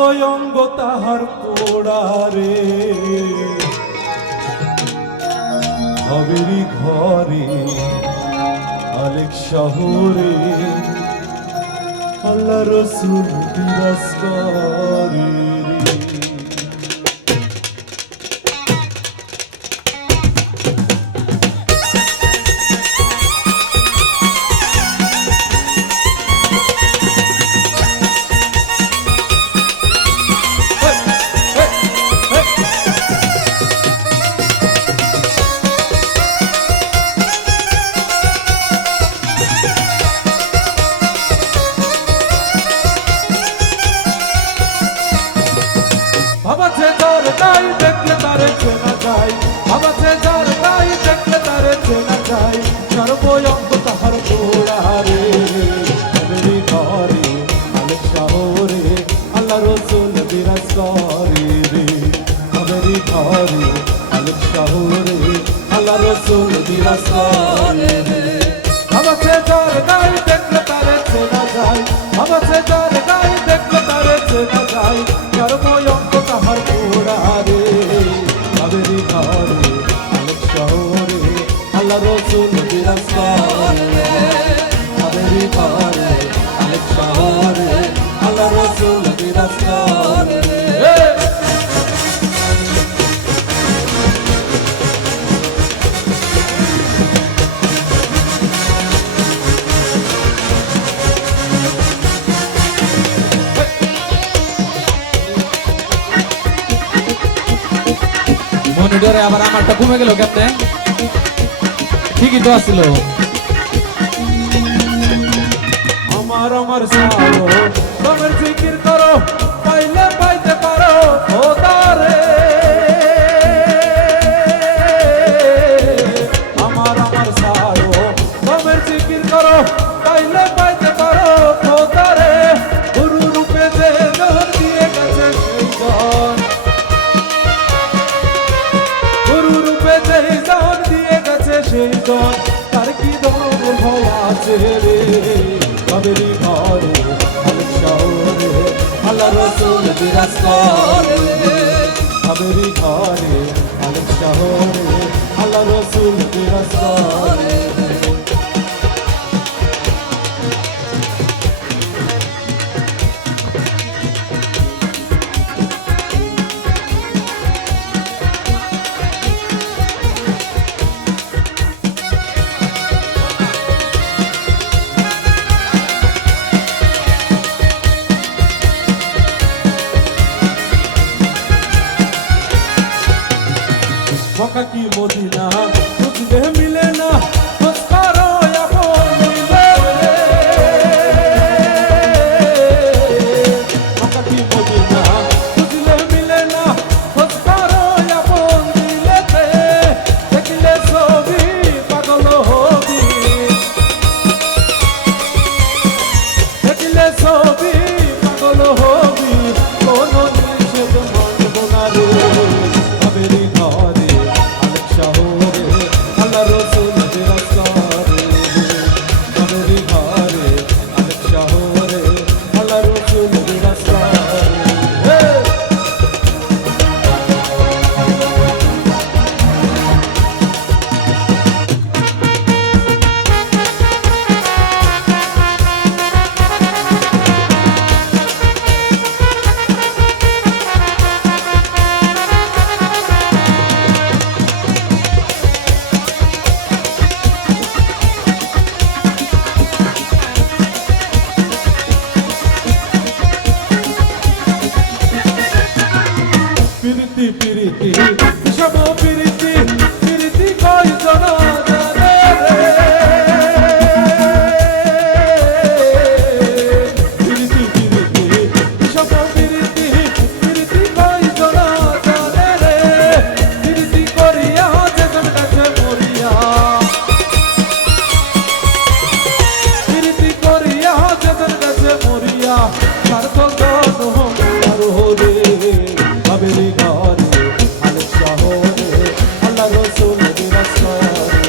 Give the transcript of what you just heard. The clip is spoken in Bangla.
সর্বঙ্গ তাহার পোড়ারে হবেরি ঘরে আলেক শহরে আল্লাহ রসুল বিরাজ করে চেনা যায় যার নাই দেখলে তারে চেনা যায় সর্বঙ্গ তাহার গোড়ারে ঘরে আলেক শহরে আল্লাহ রসুল বিরাজ করে রে। হবেরি ঘরে আলেক শহরে আল্লাহ রসুল বিরাজ করে রে। মনিটরে আবার আমারটা কমে গেল কেমনে? ঠিকই তো আসছিল আমার আমার তোমার জিকির করো পাইলে পাইতে পারো, ও আমার গেছে তার কি দম ভয় রে? কাবেরি ঘরে শহরে আল্লাহ রসুল বিরাজ করে। কাবেরি ঘরে শহরে আল্লাহ রসুল বিরাজ করে। মক্কা কি মদিনা? খুঁজলে মিলে না। piriti, piriti, chamou piriti. আল্লাহ রসুল বিরাজ করে কাবেরি